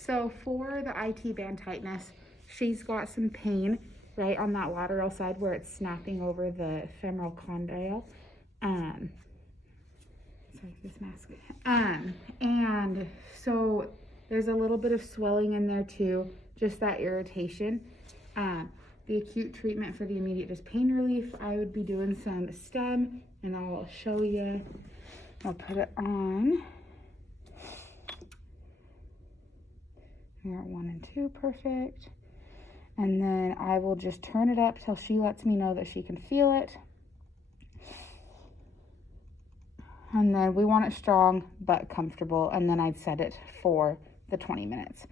So for the IT band tightness, she's got some pain right on that lateral side where it's snapping over the femoral condyle. Sorry, this mask. And so there's a little bit of swelling in there too, just that irritation. The acute treatment for the immediate just pain relief, I would be doing some stem, and I'll show you. I'll put it on. We're at 1 and 2, perfect. And then I will just turn it up till she lets me know that she can feel it. And then we want it strong but comfortable, and then I'd set it for the 20 minutes.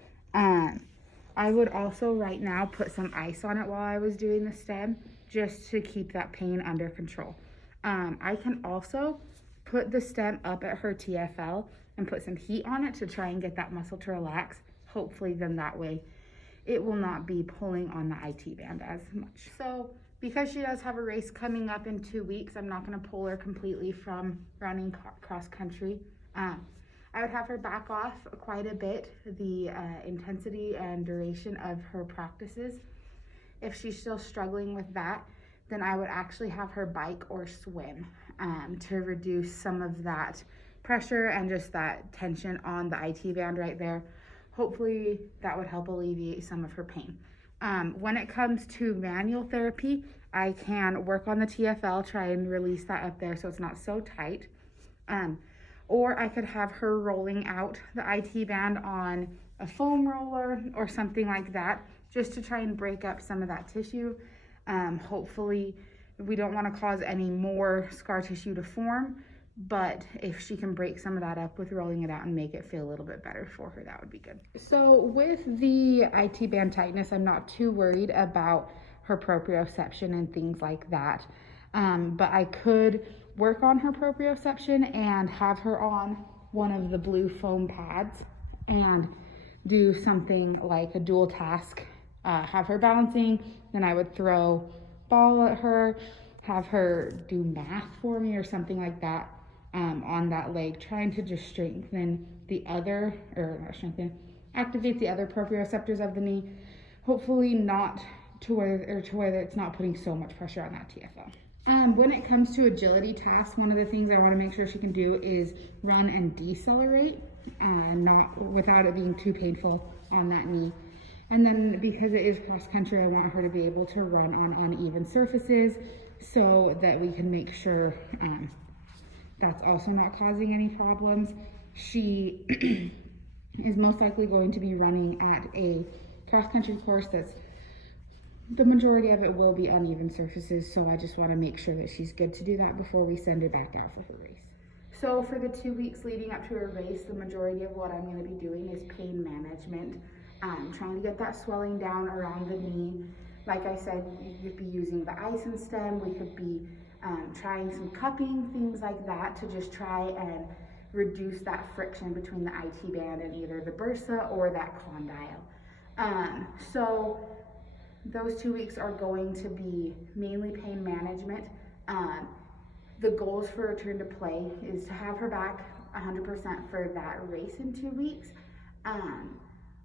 I would also right now put some ice on it while I was doing the stem, just to keep that pain under control. I can also put the stem up at her TFL and put some heat on it to try and get that muscle to relax. Hopefully then that way it will not be pulling on the IT band as much. So because she does have a race coming up in 2 weeks, I'm not going to pull her completely from running cross country. I would have her back off quite a bit the intensity and duration of her practices. If she's still struggling with that, then I would actually have her bike or swim to reduce some of that pressure and just that tension on the IT band right there. Hopefully that would help alleviate some of her pain. When it comes to manual therapy, I can work on the TFL, try and release that up there so it's not so tight. Or I could have her rolling out the IT band on a foam roller or something like that, just to try and break up some of that tissue. Hopefully we don't want to cause any more scar tissue to form, but if she can break some of that up with rolling it out and make it feel a little bit better for her, that would be good. So with the IT band tightness, I'm not too worried about her proprioception and things like that. But I could work on her proprioception and have her on one of the blue foam pads and do something like a dual task. Have her balancing, then I would throw ball at her, have her do math for me or something like that on that leg, trying to just strengthen the other, or not strengthen, activate the other proprioceptors of the knee, hopefully not to where it's not putting so much pressure on that TFL. When it comes to agility tasks, one of the things I want to make sure she can do is run and decelerate, not without it being too painful on that knee. And then because it is cross country, I want her to be able to run on uneven surfaces so that we can make sure that's also not causing any problems. She is most likely going to be running at a cross country course that's the majority of it will be uneven surfaces, so I just want to make sure that she's good to do that before we send her back out for her race. So for the 2 weeks leading up to her race, the majority of what I'm going to be doing is pain management, trying to get that swelling down around the knee. Like I said, you could be using the ice and stem, we could be trying some cupping, things like that, to just try and reduce that friction between the IT band and either the bursa or that condyle. So those 2 weeks are going to be mainly pain management. The goals for return to play is to have her back 100% for that race in 2 weeks.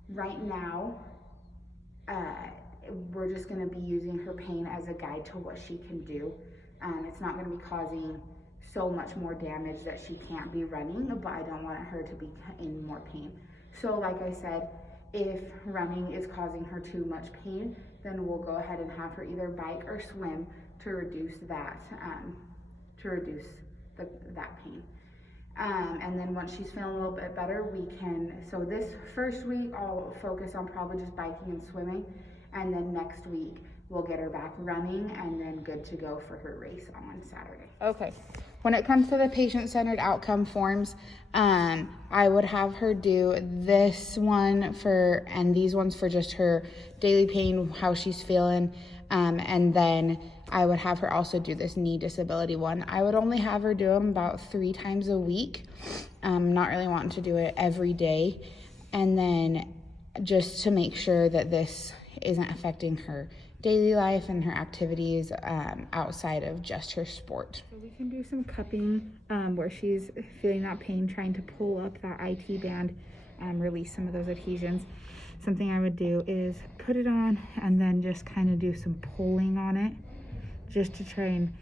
Right now, we're just going to be using her pain as a guide to what she can do. It's not going to be causing so much more damage that she can't be running, but I don't want her to be in more pain. So like I said, if running is causing her too much pain, then we'll go ahead and have her either bike or swim to reduce that, that pain. And then once she's feeling a little bit better, we can, so this first week I'll focus on probably just biking and swimming, and then next week we'll get her back running and then good to go for her race on Saturday. Okay, when it comes to the patient-centered outcome forms, I would have her do this one for, and these ones for just her daily pain, how she's feeling, and then I would have her also do this knee disability one. I would only have her do them about 3 times a week, not really wanting to do it every day, and then just to make sure that this isn't affecting her daily life and her activities outside of just her sport. So we can do some cupping where she's feeling that pain, trying to pull up that IT band release some of those adhesions. Something I would do is put it on and then just kind of do some pulling on it, just to try and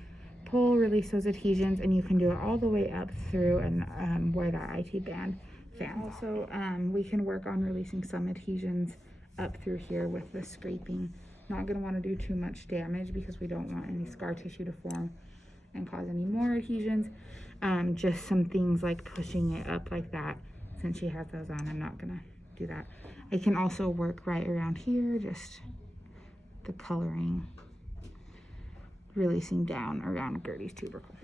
pull, release those adhesions, and you can do it all the way up through and wear that IT band fan. Also, we can work on releasing some adhesions up through here with the scraping. Not going to want to do too much damage because we don't want any scar tissue to form and cause any more adhesions. Just some things like pushing it up like that. Since she has those on, I'm not going to do that. I can also work right around here, just the coloring, releasing down around Gertie's tubercle.